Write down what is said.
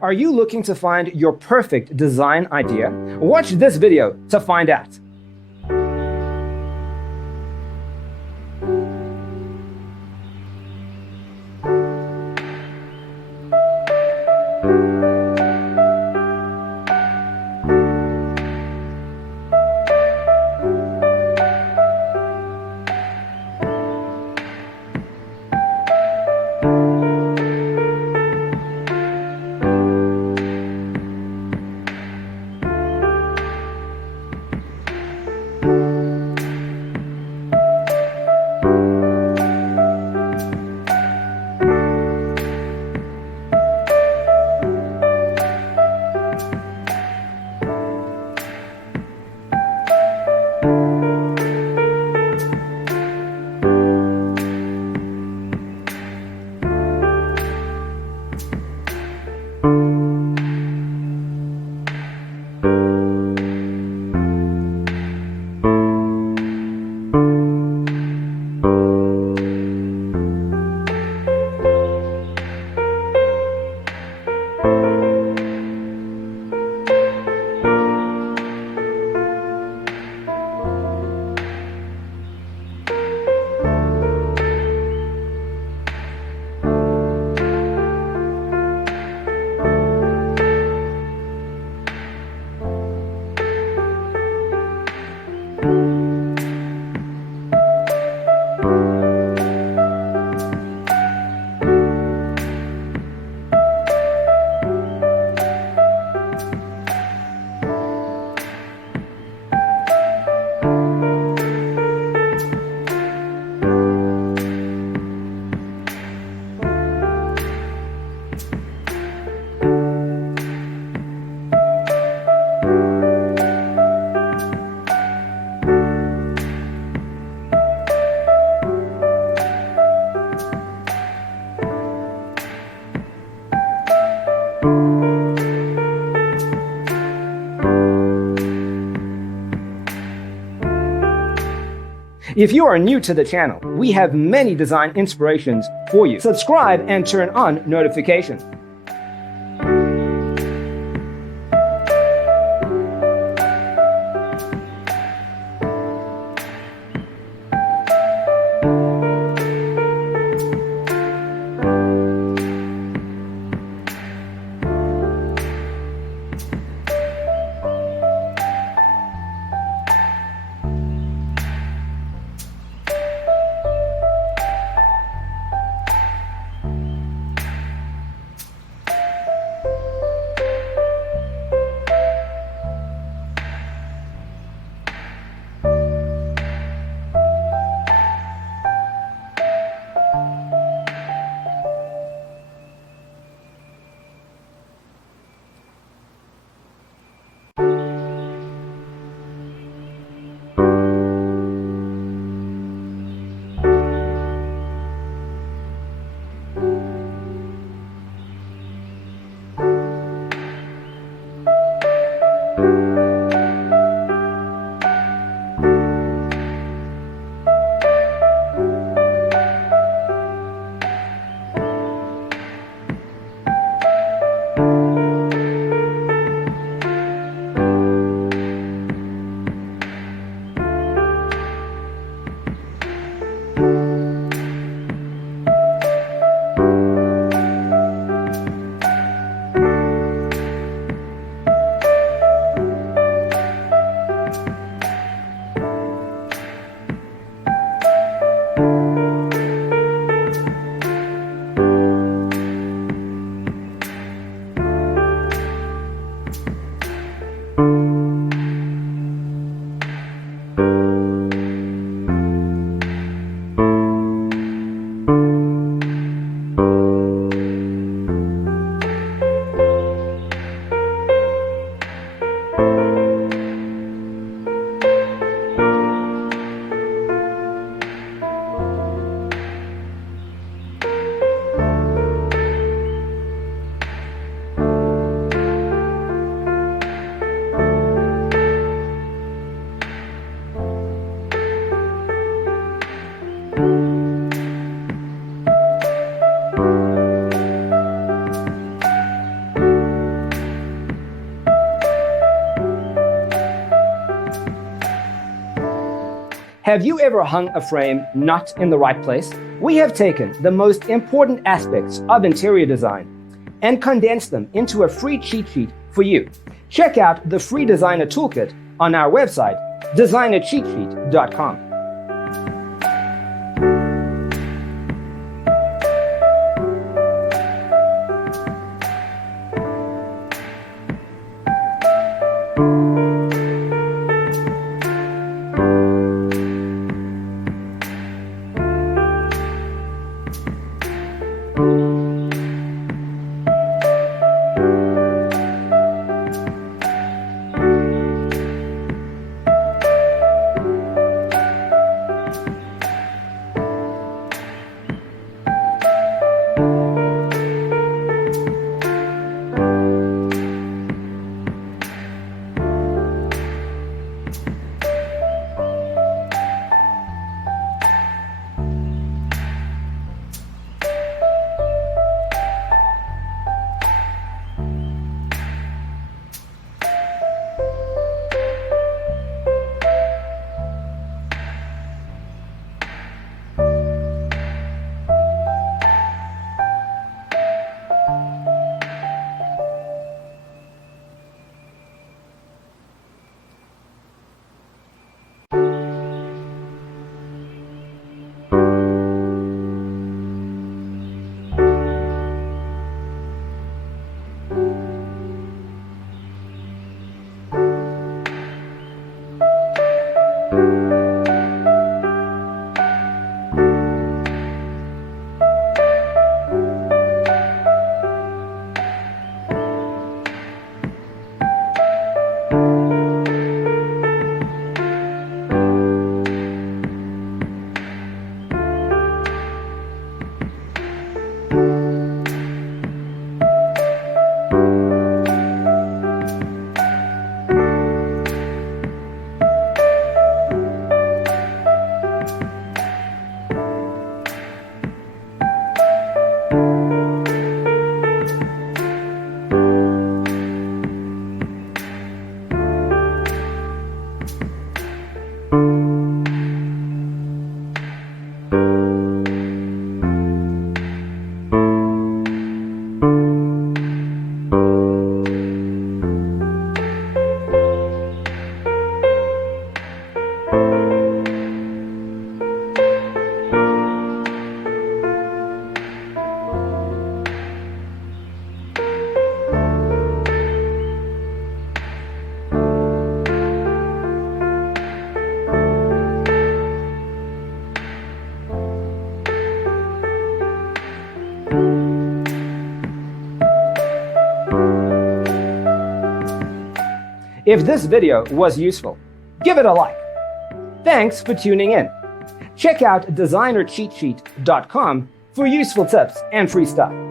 Are you looking to find your perfect design idea? Watch this video to find out. If you are new to the channel, we have many design inspirations for you. Subscribe and turn on notifications. Have you ever hung a frame not in the right place? We have taken the most important aspects of interior design and condensed them into a free cheat sheet for you. Check out the free designer toolkit on our website, designercheatsheet.com. If this video was useful, give it a like. Thanks for tuning in. Check out designercheatsheet.com for useful tips and free stuff.